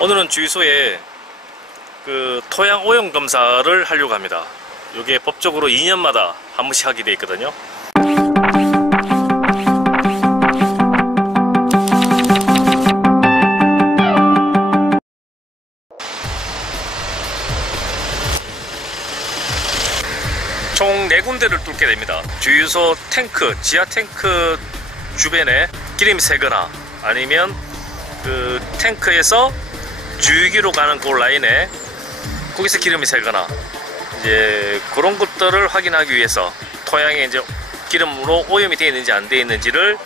오늘은 주유소에 그 토양 오염 검사를 하려고 합니다. 이게 법적으로 2년마다 한 번씩 하게 되어 있거든요. 총 4군데를 뚫게 됩니다. 주유소 탱크, 지하 탱크 주변에 기름이 새거나 아니면 그 탱크에서 주유기로 가는 그 라인에 거기서 기름이 새거나 이제 그런 것들을 확인하기 위해서 토양에 이제 기름으로 오염이 되어 있는지 안 되어 있는지를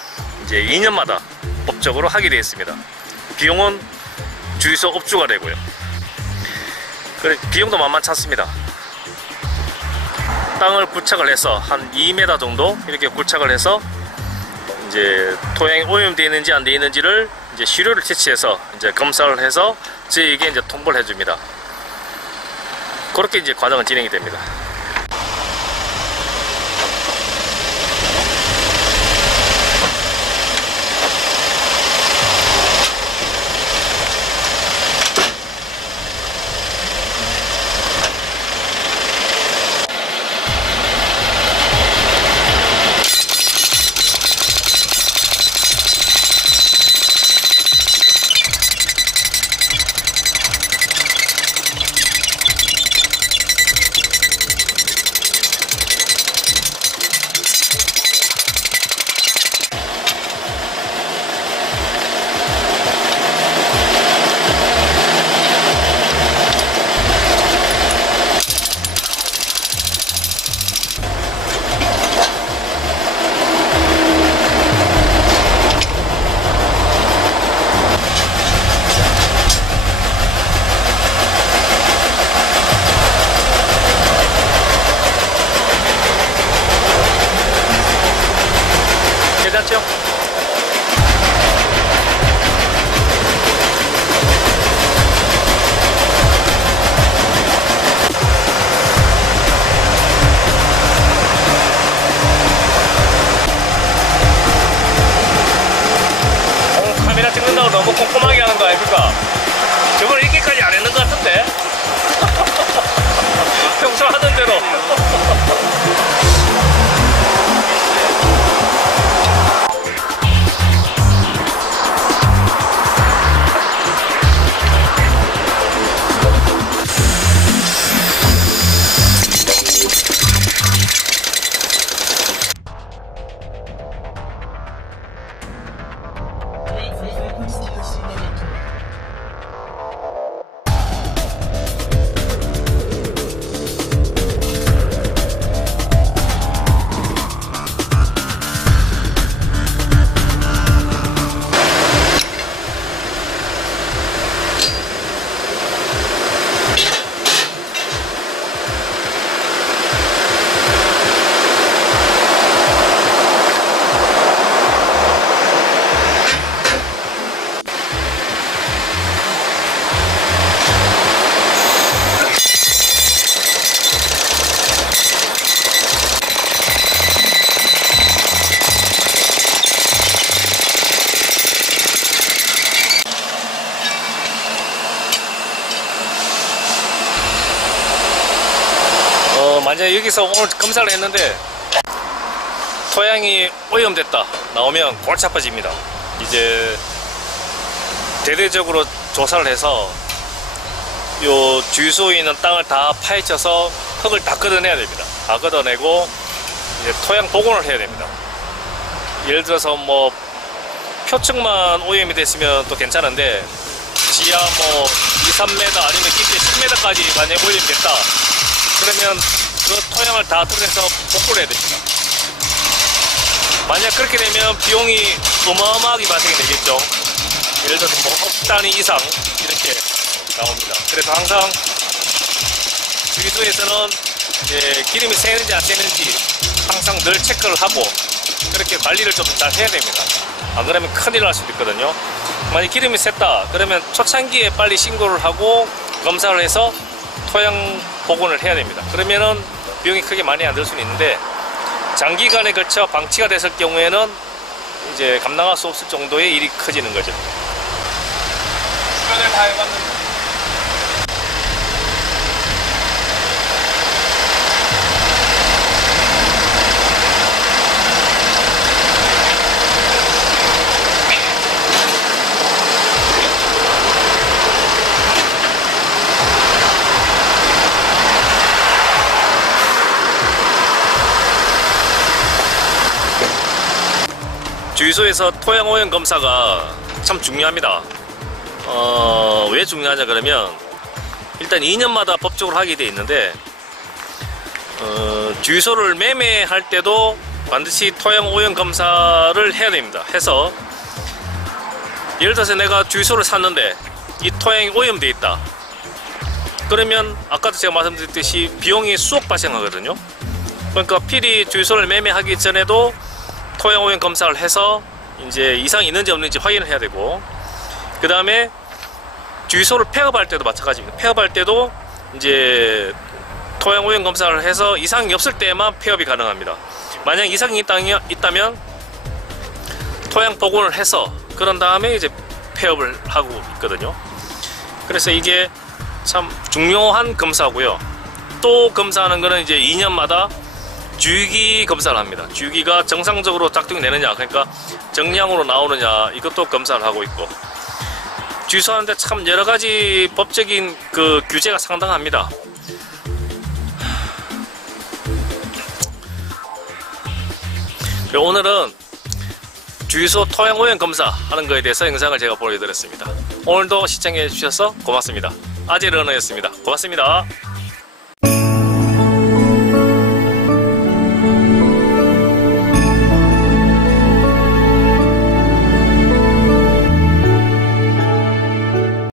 이제 2년마다 법적으로 하게 되어 있습니다. 비용은 주유소 업주가 되고요. 그래 비용도 만만치 않습니다. 땅을 굴착을 해서 한 2m 정도 이렇게 굴착을 해서 이제 토양이 오염되어 있는지 안 되어 있는지를 이제 시료를 채취해서 이제 검사를 해서 저희에게 이제 통보를 해줍니다. 그렇게 이제 과정은 진행이 됩니다. 괜찮죠? 카메라 찍는다고 너무 꼼꼼하게 하는 거 아닙니까? 저걸 이렇게까지 안 했는 것 같은데? 평소 하던 대로. 만약에 여기서 오늘 검사를 했는데 토양이 오염됐다 나오면 골치 아파집니다. 이제 대대적으로 조사를 해서 요 주유소에 있는 땅을 다 파헤쳐서 흙을 다 걷어내야 됩니다. 다 걷어내고 이제 토양 복원을 해야 됩니다. 예를 들어서 뭐 표층만 오염이 됐으면 또 괜찮은데 지하 뭐 2-3m 아니면 깊이 10m까지 만약에 오염이 됐다 그러면 그 토양을 다 뜯어내서 복구를 해야 됩니다. 만약 그렇게 되면 비용이 어마어마하게 발생이 되겠죠. 예를 들어서 뭐 억 단위 이상 이렇게 나옵니다. 그래서 항상 주유소에서는 이제 기름이 새는지 안 새는지 항상 늘 체크를 하고 그렇게 관리를 좀 잘 해야 됩니다. 안 그러면 큰일 날 수도 있거든요. 만약 기름이 샜다 그러면 초창기에 빨리 신고를 하고 검사를 해서 토양 복원을 해야 됩니다. 그러면은 비용이 크게 많이 안 들 수는 있는데 장기간에 걸쳐 방치가 됐을 경우에는 이제 감당할 수 없을 정도의 일이 커지는 거죠. 주변을 다 다 해봤는데. 주유소에서 토양 오염 검사가 참 중요합니다. 왜 중요하냐 그러면 일단 2년마다 법적으로 하게 돼 있는데 주유소를 매매할 때도 반드시 토양 오염 검사를 해야 됩니다. 해서 예를 들어서 내가 주유소를 샀는데 이 토양이 오염되어 있다. 그러면 아까도 제가 말씀드렸듯이 비용이 수억 발생하거든요. 그러니까 필히 주유소를 매매하기 전에도 토양 오염 검사를 해서 이제 이상이 있는지 없는지 확인을 해야 되고, 그 다음에 주유소를 폐업할 때도 마찬가지입니다. 폐업할 때도 이제 토양 오염 검사를 해서 이상이 없을 때만 폐업이 가능합니다. 만약 이상이 있다면 토양 복원을 해서 그런 다음에 이제 폐업을 하고 있거든요. 그래서 이게 참 중요한 검사고요. 또 검사하는 거는 이제 2년마다 주유기 검사를 합니다. 주유기가 정상적으로 작동이 되느냐, 그러니까 정량으로 나오느냐, 이것도 검사를 하고 있고, 주유소하는데 참 여러가지 법적인 그 규제가 상당합니다. 오늘은 주유소 토양 오염 검사 하는 거에 대해서 영상을 제가 보여드렸습니다. 오늘도 시청해 주셔서 고맙습니다. 아재러너였습니다. 고맙습니다.